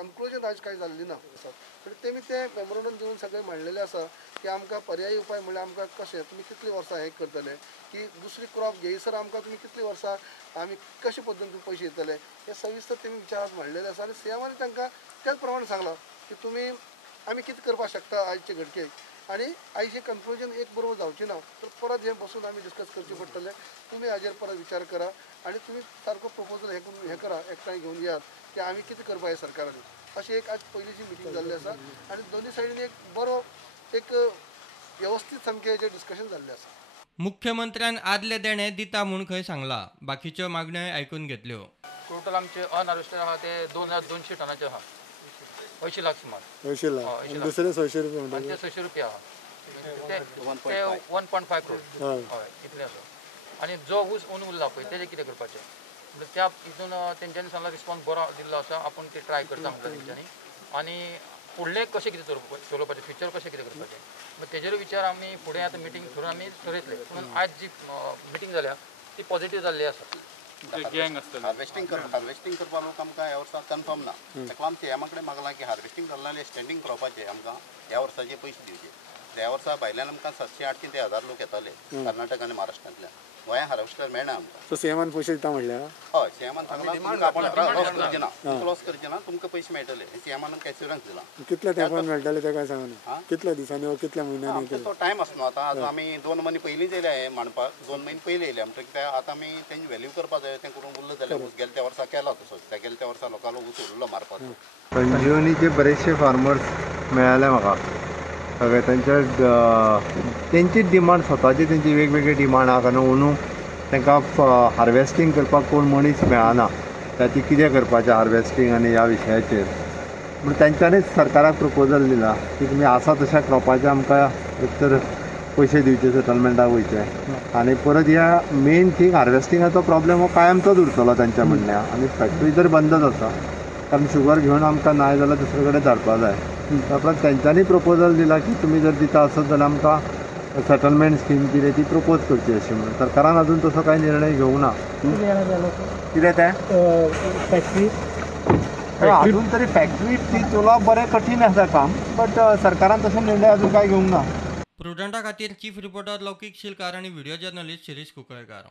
Conclusion आज कांय जाल्ली ना तर तेमी ते मेमोरंडम दिवन सगळे म्हणलेले आसा की आमकां पर्यायी उपाय म्हणल्यार आमकां कशें तुमी कितलीं वर्सां हें करतले की दुसरी क्रॉप घेयसर आमकां तुमी कितलीं वर्सां आमी कशे पद्दतीन पयशे दितले हे सविस्तर तेमी विचार म्हणलेले आसा आनी सीएमान तांकां त्याच प्रमाणे सांगलां की तुमी आमी कितें करपाक शकता आयचे घडकेक आनी आयचे कन्क्लुजन एक बरोबर जावचें ना तर परत हे बसून आमी डिस्कस करचें पडटलें तुमी हाजेर परत विचार करा आनी तुमी सारको प्रपोजल हे करा एकठांय घेवन येयात की आमी कितें करपा हे सरकारान अशी एक आज पयलींची मिटींग जाल्ली आसा आनी दोनूय सायडीन एक बरो एक व्यवस्थीत सामकें हेजेर डिस्कशन जाल्लें आसा. मुख्यमंत्र्यान आदले देणे दिता म्हूण खंय सांगला बाकीच्यो मागण्यो आयकून घेतल्यो. टोटल आमचे अनहार्वेस्टेड आहा ते 2200 टनाचे आहा 80 लाख सुमार 80 लाख दुसरे 600 रुपया म्हणजे 600 रुपया आहा ते 1.5 करोड हय इतले आसा आनी जो ऊस ऊन उरला पळय तेजें कितें करपाचें त्या हितून तेंच्यांनी सांगला रिस्पॉन्स बरो दिल्लो आसा आपूण ते ट्राय करता म्हणटा तेंच्यांनी आनी फुडलें कशें कितें चलोवपाचें फ्युचर कशें कितें करपाचें तेजेर विचार आमी फुडें आतां मिटींग करून आमी ठरयतले पूण आज जी मिटींग जाल्या ती पॉझिटीव जाल्ली आसा. हार्वेस्टिंग करपा लोक आमकां ह्या वर्सा कन्फर्म ना ताका आमच्या हेमा कडेन मागलां की हार्वेस्टिंग जाल्ले स्टँडींग क्रॉपाचे आमकां ह्या वर्साचे पयशे दिवचे ह्या वर्सा भायल्यान आमकां 700-800 ते 1000 लोक येताले कर्नाटक आनी महाराष्ट्रांतल्यान गोंया हार्वेस्टर मेळना आमकां सो सीएमान पयशे दिता म्हणल्यार हय सीएमान सांगलां आपण लॉस करचे ना तुमकां पयशे मेळटले सीएमान आमकां एश्युरन्स दिला. कितल्या तेंपान मेळटले ते काय सांगना कितल्या दिसांनी वा कितल्या म्हयन्यांनी तो टायम आसना आतां आजून आमी 2 म्हयने पयलींच येयले हे मांडपाक 2 म्हयने पयलीं येयले म्हणटकीर आतां आमी तेंची व्हॅल्यू करपाक जाय तें करून उरलं जाल्यार ऊस गेल्या त्या वर्सा केलो तसोच त्या गेल्या त्या वर्सा लोकांलो ऊस उरलो मारपाचो. संजीवनीचे बरेचशे फार्मर्स मेळाले म्हाका सगळे तेंची डिमांड स्वताची तेंची वेगवेगळी डिमांड आहा कारण अंदू तांकां हार्वेस्टींग करपाक कोण मनीस मेळना ताची कितें करपाचें हार्वेस्टींग आनी ह्या विशयाचेर म्हण तेंच्यांनीच सरकाराक प्रपोजल दिला की तुमी आसा तशा क्रॉपाचे आमकां एक तर पयशे दिवचे सेटलमेंटाक वयचे आनी परत ह्या मेन थींग हार्वेस्टिंगाचो प्रॉब्लेम हो कायमचोच उरतलो तांच्या म्हणण्या आनी फॅक्टरी तर बंदच आसा कारण शुगर घेवन आमकां नाय जाल्यार दुसरे कडेन धाडपा जाय ताका तेंच्यांनी प्रपोजल दिला की तुमी जर दिता आसत जाल्यार आमकां सेटलमेंट स्कीम कितें ती प्रपोज करची अशी म्हणून सरकारान अजून तसो कांय निर्णय घेवंक ना. कितें तें फॅक्टरी अजून तरी फॅक्टरी ती चलोवप बरें कठीण आसा काम बट सरकारान तसो निर्णय अजून कांय घेवंक ना. प्रुडंटा खातीर चीफ रिपोर्टर लौकीक शिलकार आनी व्हिडिओ जर्नलिस्ट शिरीष कुंकळेकार.